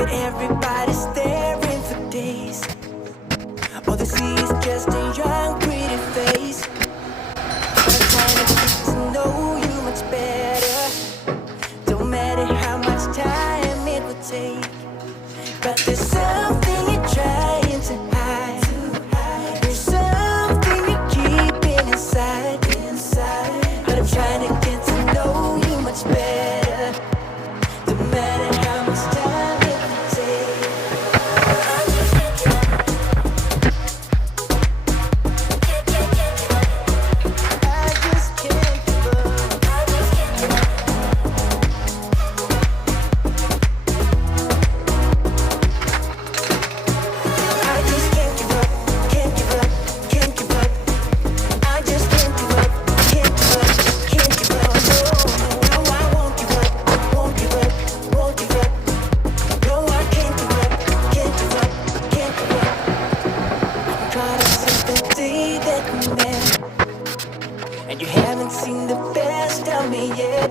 that everybody's staring for days. All they see is just a young, pretty face. But I'm trying to get to know you much better. Don't matter how much time it would take, but there's something you're trying to hide. There's something you're keeping inside. But I'm trying to get to know you much better. Don't matter how much time it would take. I just can't give up. I just can't give up, can't give up, can't give up. I just can't give up, can't give up, can't give up. No, I won't give up, won't give up, won't give up. No, I can't give up, can't give up, can't give up. I'm proud of since the day that we met, and you haven't seen the best of me yet.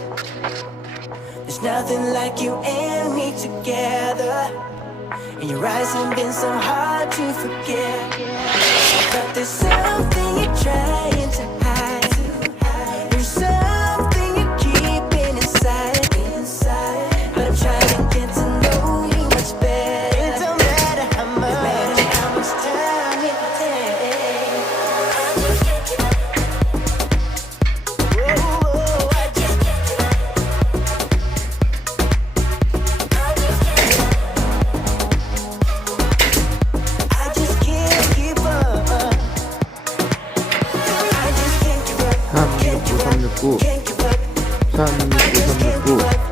There's nothing like you and me together. And your eyes have been so hard to forget. But there's something you're trying to hide. There's something you're keeping inside. But I'm trying to get to know you much better. It don't matter how much, no matter how much time it takes. Oh, I just I just can't give up. I just can't give up. 369, 369, Can't give up. 369, 369.